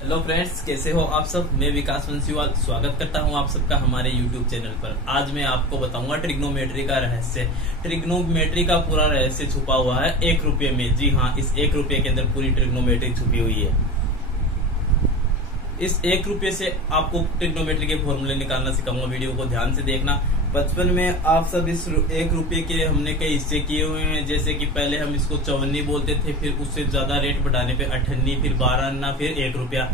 Hello friends, कैसे हो आप सब। मैं विकास वंशीवाल स्वागत करता हूं आप सबका हमारे यूट्यूब चैनल पर। आज मैं आपको बताऊंगा ट्रिग्नोमेट्री का रहस्य। ट्रिग्नोमेट्री का पूरा रहस्य छुपा हुआ है 1 रुपये में। जी हाँ, इस 1 रुपये के अंदर पूरी ट्रिग्नोमेट्री छुपी हुई है। इस 1 रुपये से आपको ट्रिग्नोमेट्री के फॉर्मूले निकालना सिखाऊंगा। वीडियो को ध्यान से देखना। बचपन में आप सब इस 1 रुपये के हमने कई हिस्से किए हुए हैं। जैसे कि पहले हम इसको 54 बोलते थे, फिर उससे ज्यादा रेट बढ़ाने पे 58, फिर 12 अन्ना, फिर 1 रुपया।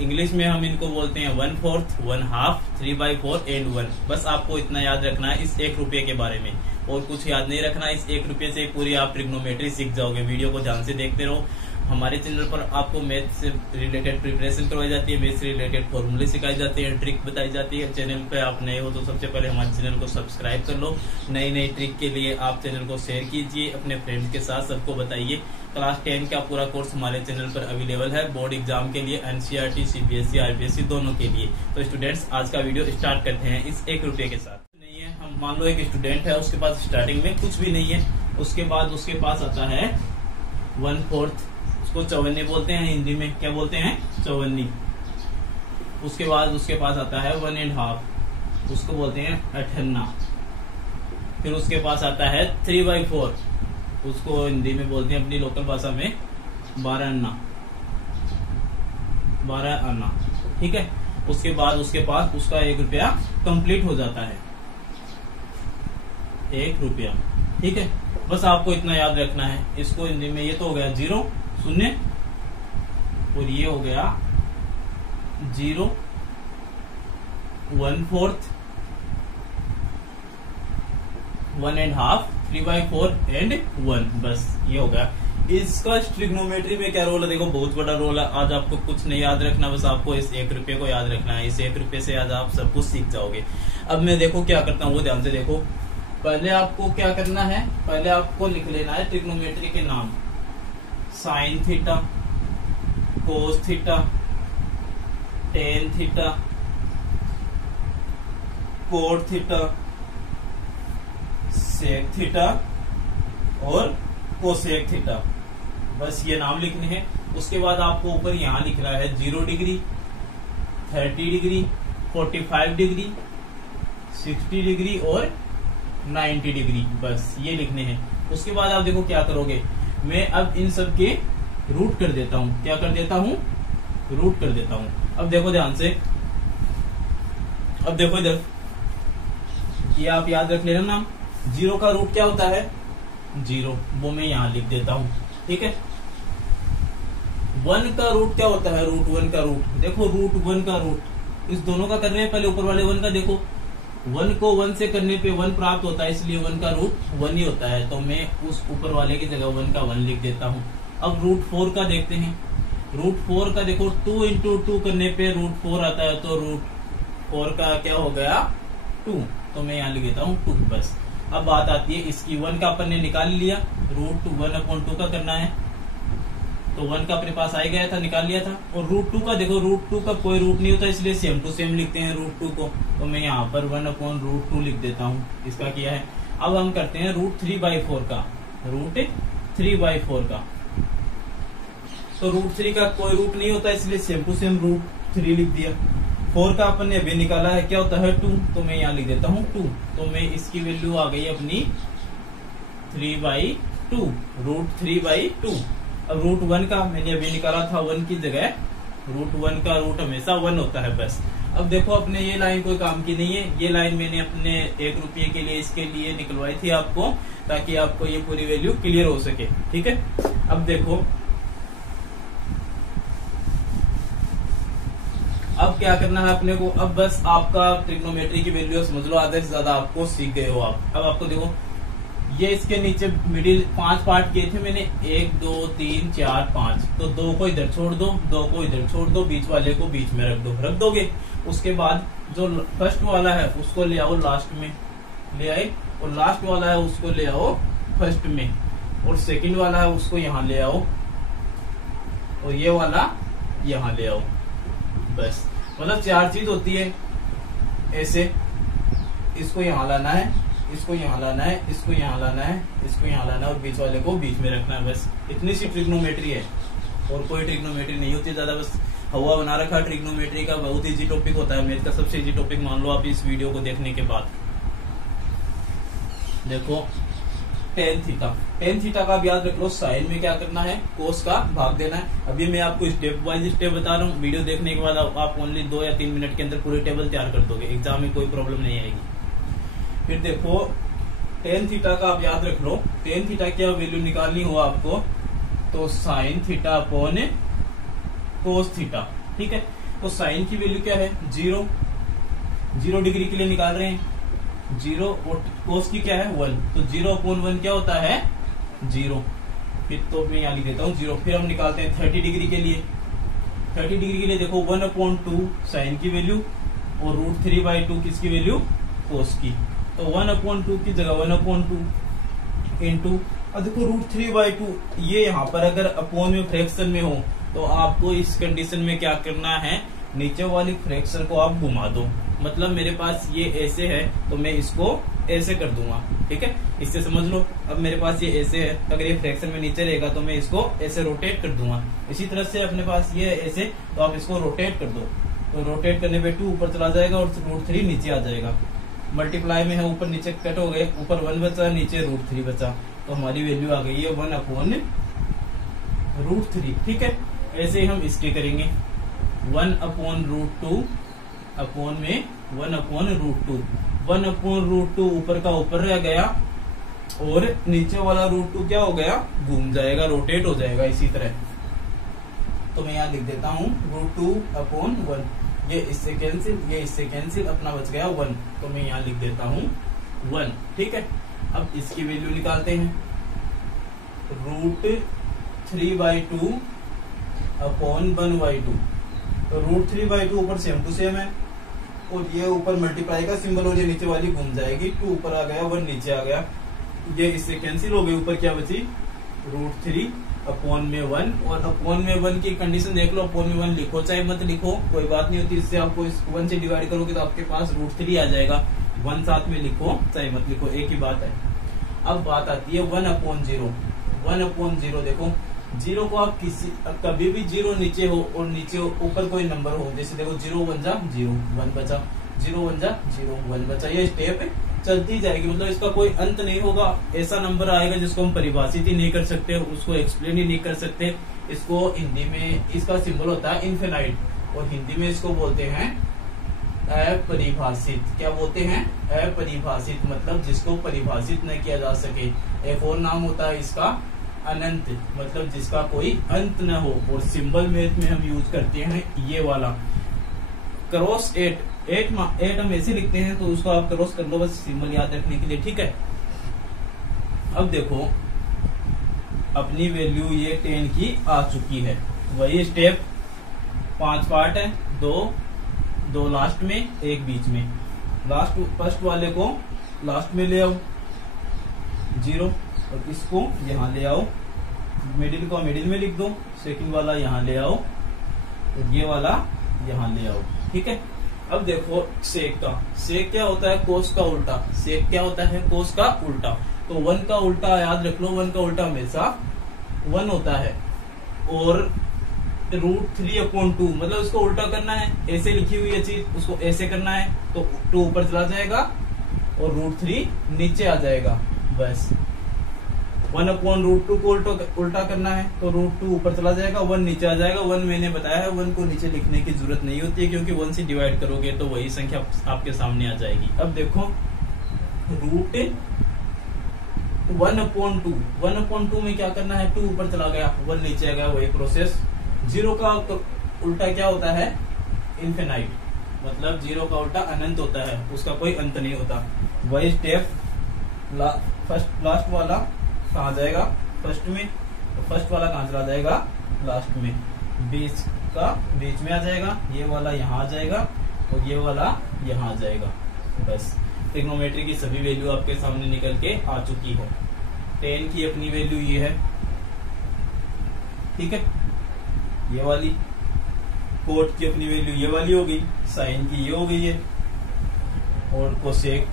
इंग्लिश में हम इनको बोलते हैं 1/4, 1/2, 3/4 एंड 1। बस आपको इतना याद रखना है इस 1 रुपये के बारे में, और कुछ याद नहीं रखना। इस 1 रुपये से पूरी आप ट्रिग्नोमेट्री सीख जाओगे। वीडियो को ध्यान से देखते रहो। हमारे चैनल पर आपको मैथ से रिलेटेड प्रिपरेशन करवाई जाती है, मैथ से रिलेटेड फॉर्मूले सिखाई जाते हैं, ट्रिक बताई जाती है। चैनल पे आप नए हो तो सबसे पहले हमारे चैनल को सब्सक्राइब कर लो। नई नई ट्रिक के लिए आप चैनल को शेयर कीजिए अपने फ्रेंड्स के साथ, सबको बताइए। क्लास 10 का पूरा कोर्स हमारे चैनल पर अवेलेबल है, बोर्ड एग्जाम के लिए, एनसीईआरटी, सीबीएसई, आईपीएससी दोनों के लिए। तो स्टूडेंट्स, आज का वीडियो स्टार्ट करते हैं इस 1 रुपये के साथ। नहीं है, हम मान लो एक स्टूडेंट है, उसके पास स्टार्टिंग में कुछ भी नहीं है। उसके बाद उसके पास आता है 1/4, उसको 54 बोलते हैं हिंदी में। क्या बोलते हैं? 54। उसके बाद उसके पास आता है 1.5, उसको बोलते हैं 58। फिर उसके पास आता है 3/4, उसको हिंदी में बोलते हैं अपनी लोकल भाषा में 12 अन्ना, 12 अन्ना। ठीक है। उसके बाद उसके पास उसका 1 रुपया कंप्लीट हो जाता है, 1 रुपया। ठीक है। बस आपको इतना याद रखना है। इसको हिंदी में, ये तो हो गया 0, 0, और ये हो गया 0, 1/4, 1.5, 3/4 एंड 1। बस ये हो गया। इसका ट्रिग्नोमेट्री में क्या रोल है? देखो, बहुत बड़ा रोल है। आज आपको कुछ नहीं याद रखना, बस आपको इस 1 रुपये को याद रखना है। इस 1 रुपये से आज आप सब कुछ सीख जाओगे। अब मैं देखो क्या करता हूँ, वो ध्यान से देखो। पहले आपको क्या करना है, पहले आपको लिख लेना है ट्रिग्नोमेट्री के नाम। Sine theta, cos theta, tan theta, cot theta, sec theta और कोसेक थीटा। बस ये नाम लिखने हैं। उसके बाद आपको ऊपर यहां लिख रहा है 0 डिग्री, 30 डिग्री, 45 डिग्री, 60 डिग्री और 90 डिग्री। बस ये लिखने हैं। उसके बाद आप देखो क्या करोगे। मैं अब इन सब के रूट कर देता हूं। क्या कर देता हूं? रूट कर देता हूं। अब देखो ध्यान से, अब देखो इधर, ये आप याद रख लेना नाम। 0 का रूट क्या होता है? 0, वो मैं यहां लिख देता हूं। ठीक है। 1 का रूट क्या होता है? रूट 1 का रूट देखो, रूट 1 का रूट, इस दोनों का करने पहले ऊपर वाले 1 का देखो। 1 को 1 से करने पे 1 प्राप्त होता है, इसलिए 1 का रूट 1 ही होता है। तो मैं उस ऊपर वाले की जगह 1 का 1 लिख देता हूं। अब रूट 4 का देखते हैं। रूट 4 का देखो, 2 into 2 करने पे रूट 4 आता है, तो रूट 4 का क्या हो गया? 2। तो मैं यहाँ लिख देता हूँ 2। बस अब बात आती है इसकी। 1 का अपन ने निकाल लिया, रूट 1/2 का करना है, तो 1 का अपने पास आ गया था, निकाल लिया था। और रूट 2 का देखो, रूट 2 का कोई रूट नहीं होता, इसलिए सेम टू सेम लिखते हैं रूट 2 को। तो मैं यहाँ पर 1/√2 लिख देता हूँ। इसका किया है। अब हम करते हैं रूट 3/4 का, रूट 3/4 का। तो रूट 3 का कोई रूट नहीं होता, इसलिए सेम टू सेम रूट 3 लिख दिया। 4 का अपन ने अभी निकाला है, क्या होता है? 2। तो मैं यहाँ लिख देता हूँ 2। तो मैं इसकी वैल्यू आ गई अपनी 3/2, रूट 3/2। अब रूट 1 का मैंने अभी निकाला था, 1 की जगह रूट 1 का रूट हमेशा 1 होता है। बस अब देखो, अपने ये लाइन कोई काम की नहीं है। ये लाइन मैंने अपने 1 रुपये के लिए, इसके लिए निकलवाई थी आपको, ताकि आपको ये पूरी वैल्यू क्लियर हो सके। ठीक है। अब देखो, अब क्या करना है अपने को। अब बस आपका ट्रिग्नोमेट्री की वैल्यू समझ लो, आधे से ज्यादा आपको सीख गए हो आप। अब आपको देखो, ये इसके नीचे मिडिल 5 पार्ट किए थे मैंने, 1, 2, 3, 4, 5। तो 2 को इधर छोड़ दो, 2 को इधर छोड़ दो, बीच वाले को बीच में रख दो, रख दोगे। उसके बाद जो फर्स्ट वाला है उसको ले आओ लास्ट में, ले आए, और लास्ट वाला है उसको ले आओ फर्स्ट में, और सेकंड वाला है उसको यहाँ ले आओ, और ये वाला यहाँ ले आओ। बस मतलब 4 चीज होती है ऐसे। इसको यहाँ लाना है, इसको यहाँ लाना है, इसको यहाँ लाना है, इसको यहाँ लाना है, और बीच वाले को बीच में रखना है। बस इतनी सी ट्रिग्नोमेट्री है, और कोई ट्रिग्नोमेट्री नहीं होती ज्यादा। बस हुआ बना रखा ट्रिग्नोमेट्री का, बहुत इजी टॉपिक होता है, मैथ का सबसे इजी टॉपिक मान लो आप इस वीडियो को देखने के बाद। देखो टेन थीटा का आप याद रख लो, साइन में क्या करना है, कोस का भाग देना है। अभी मैं आपको स्टेप वाइज स्टेप बता रहा हूँ, वीडियो देखने के बाद आप ओनली 2 या 3 मिनट के अंदर पूरी टेबल तैयार कर दोगे, एग्जाम में कोई प्रॉब्लम नहीं आएगी। फिर देखो टेन थीटा का आप याद रख लो, टेन थीटा क्या वैल्यू निकालनी हो आपको, तो sine theta upon cos theta, ठीक है। तो साइन की वैल्यू क्या है, 0 डिग्री के लिए निकाल रहे हैं 0, और कोस की क्या है 1, तो 0/1 क्या होता है 0। फिर तो मैं यहाँ लिख देता हूँ 0। फिर हम निकालते हैं 30 डिग्री के लिए, 30 डिग्री के लिए देखो 1/2 साइन की वैल्यू और √3/2 किसकी वैल्यू, कोस की। तो 1/2 की जगह 1/2 इंटू, अब देखो √3/2, ये यहाँ पर अगर अपोन में फ्रैक्शन में हो तो आपको इस कंडीशन में क्या करना है, नीचे वाली फ्रैक्शन को आप घुमा दो। मतलब मेरे पास ये ऐसे है तो मैं इसको ऐसे कर दूंगा, ठीक है, इससे समझ लो। अब मेरे पास ये ऐसे है, अगर ये फ्रैक्शन में नीचे रहेगा तो मैं इसको ऐसे रोटेट कर दूंगा। इसी तरह से अपने पास ये ऐसे, तो आप इसको रोटेट कर दो, तो रोटेट करने पे 2 ऊपर चला जाएगा और √3 नीचे आ जाएगा। मल्टीप्लाई में है, ऊपर नीचे कट हो गए, ऊपर 1 बचा, नीचे √3 बचा, तो हमारी वैल्यू आ गई है 1/√3, ठीक है। ऐसे ही हम इसके करेंगे 1/√2 अपॉन में 1/√2, 1/√2 ऊपर का ऊपर रह गया और नीचे वाला √2 क्या हो गया, घूम जाएगा, रोटेट हो जाएगा इसी तरह। तो मैं यहाँ लिख देता हूँ √2/1, ये इससे कैंसिल, ये इससे कैंसिल, अपना बच गया 1, तो मैं यहाँ लिख देता हूँ 1, ठीक है। अब इसकी वैल्यू निकालते हैं, √3/2 अपॉन 1/2, तो √3/2 ऊपर सेम टू सेम है और ये ऊपर मल्टीप्लाई का सिंबल और ये नीचे वाली घूम जाएगी, 2 ऊपर आ गया 1 नीचे आ गया, ये इससे कैंसिल हो गई, ऊपर क्या बची √3 अपॉन में 1, और अपॉन में 1 की कंडीशन देख लो, अपॉन में 1 लिखो चाहे मत लिखो कोई बात नहीं होती, इससे आपको इस 1 से डिवाइड करोगे तो आपके पास √3 आ जाएगा, 1 साथ में लिखो चाहे मत लिखो एक ही बात है। अब बात आती है 1/0, 1/0 देखो 0 को आप कभी भी 0 नीचे हो और नीचे ऊपर कोई नंबर हो, जैसे देखो 0 1 जा 0 1 बचा, 0 1 जा 0 1 बचा, ये स्टेप चलती जाएगी, मतलब इसका कोई अंत नहीं होगा। ऐसा नंबर आएगा जिसको हम परिभाषित ही नहीं कर सकते, उसको एक्सप्लेन ही नहीं कर सकते। इसको हिंदी में इसका सिंबल होता है इन्फिनाइट, और हिंदी में इसको बोलते हैं अपरिभाषित। क्या बोलते हैं, अपरिभाषित, मतलब जिसको परिभाषित न किया जा सके। एक और नाम होता है इसका अनंत, मतलब जिसका कोई अंत न हो। और सिंबल मैथ में हम यूज करते हैं ये वाला क्रॉस 8 हम ऐसे लिखते हैं, तो उसको आप क्रॉस कर लो बस सिंबल याद रखने के लिए, ठीक है। अब देखो अपनी वैल्यू ये 10 की आ चुकी है, वही स्टेप 5 पार्ट है, 2 लास्ट में, 1 बीच में। लास्ट फर्स्ट वाले को लास्ट में ले आओ 0, और इसको यहाँ ले आओ, मिडिल को मिडिल में लिख दो, सेकंड वाला यहाँ ले आओ और ये वाला यहाँ ले आओ, ठीक है। अब देखो सेक क्या होता है, कोस का उल्टा। सेक क्या होता है, कोस का उल्टा। तो 1 का उल्टा याद रख लो, 1 का उल्टा हमेशा 1 होता है, और √3/2 मतलब इसको उल्टा करना है, ऐसे लिखी हुई है चीज उसको ऐसे करना है, तो 2 ऊपर चला जाएगा और √3 नीचे आ जाएगा, बस। 1/√2 को उल्टा करना है तो √2 ऊपर चला जाएगा, 1 नीचे आ जाएगा। 1 मैंने बताया है 1 को नीचे लिखने की जरूरत नहीं होती है, क्योंकि 1 से डिवाइड करोगे तो वही संख्या आपके सामने आ जाएगी। अब देखो √1/2 में क्या करना है, 2 ऊपर चला गया, 1 नीचे आ गया, वही प्रोसेस। 0 का उल्टा क्या होता है, इन्फिनाइट, मतलब 0 का उल्टा अनंत होता है, उसका कोई अंत नहीं होता। वही स्टेप फर्स्ट लास्ट वाला कहाँ जाएगा, फर्स्ट में, तो फर्स्ट वाला कहाँ चला जाएगा, लास्ट में। बीच का बीच में आ जाएगा, ये वाला यहाँ आ जाएगा और ये वाला यहाँ आ जाएगा, बस। ट्रिग्नोमेट्री की सभी वैल्यू आपके सामने निकल के आ चुकी है। 10 की अपनी वैल्यू ये है, ठीक है, ये वाली। कोट की अपनी वैल्यू ये वाली हो गई, साइन की ये हो गई है, और कोसेक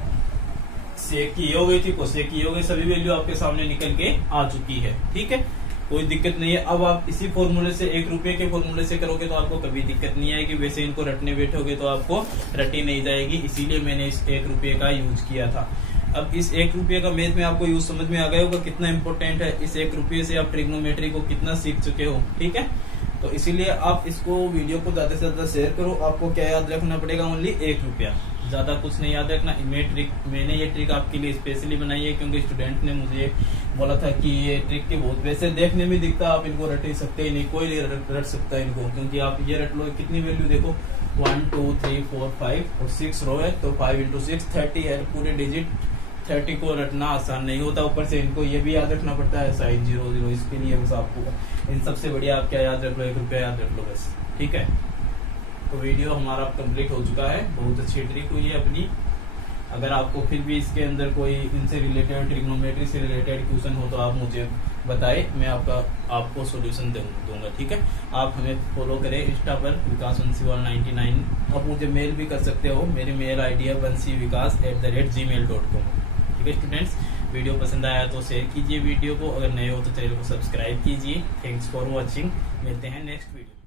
की ये हो गई थी, कोसेक की ये हो गई। सभी वैल्यू आपके सामने निकल के आ चुकी है, ठीक है। कोई दिक्कत नहीं है। अब आप इसी फॉर्मूले से 1 रुपए के फॉर्मूले से करोगे तो आपको कभी दिक्कत नहीं आएगी। वैसे इनको रटने बैठोगे तो आपको रटी नहीं जाएगी, इसीलिए मैंने इस 1 रुपए का यूज किया था। अब इस 1 रुपये का मैथ में आपको यूज समझ में आ गया होगा कितना इंपॉर्टेंट है। इस 1 रुपये से आप ट्रिग्नोमेट्री को कितना सीख चुके हो, ठीक है। तो इसीलिए आप इसको वीडियो को ज्यादा से ज्यादा शेयर करो। आपको क्या याद रखना पड़ेगा, ओनली 1 रुपया, ज्यादा कुछ नहीं याद रखना। मैंने ये ट्रिक आपके लिए स्पेशली बनाई है क्योंकि स्टूडेंट ने मुझे बोला था कि ये ट्रिक के बहुत वैसे देखने में दिखता, आप इनको रट ही सकते ही नहीं, कोई रट सकता है इनको, क्योंकि आप ये रट लो। कितनी वैल्यू देखो, 1 2 3 4 5 और 6 रो है, तो 5 इंटू 6 30 है। पूरे डिजिट 30 को रटना आसान नहीं होता, ऊपर से इनको ये भी याद रखना पड़ता है साइन 0 0। इसके लिए बस आपको इन सबसे बढ़िया आप क्या याद रख लो, 1 रुपया याद रख लो बस, ठीक है। तो वीडियो हमारा कंप्लीट हो चुका है, बहुत अच्छी ट्रिक हुई है अपनी। अगर आपको फिर भी इसके अंदर कोई इनसे रिलेटेड ट्रिग्नोमेट्री से रिलेटेड क्वेश्चन हो तो आप मुझे बताए, मैं आपको सॉल्यूशन दूंगा, ठीक है। आप हमें फॉलो करें इंस्टा पर विकास वंशीवाल 99। आप मुझे मेल भी कर सकते हो, मेरी मेल आईडी है vansivikas@gmail.com, ठीक है स्टूडेंट्स। वीडियो पसंद आया तो शेयर कीजिए वीडियो को, अगर नए हो तो चैनल को सब्सक्राइब कीजिए। थैंक्स फॉर वॉचिंग, मिलते हैं नेक्स्ट वीडियो।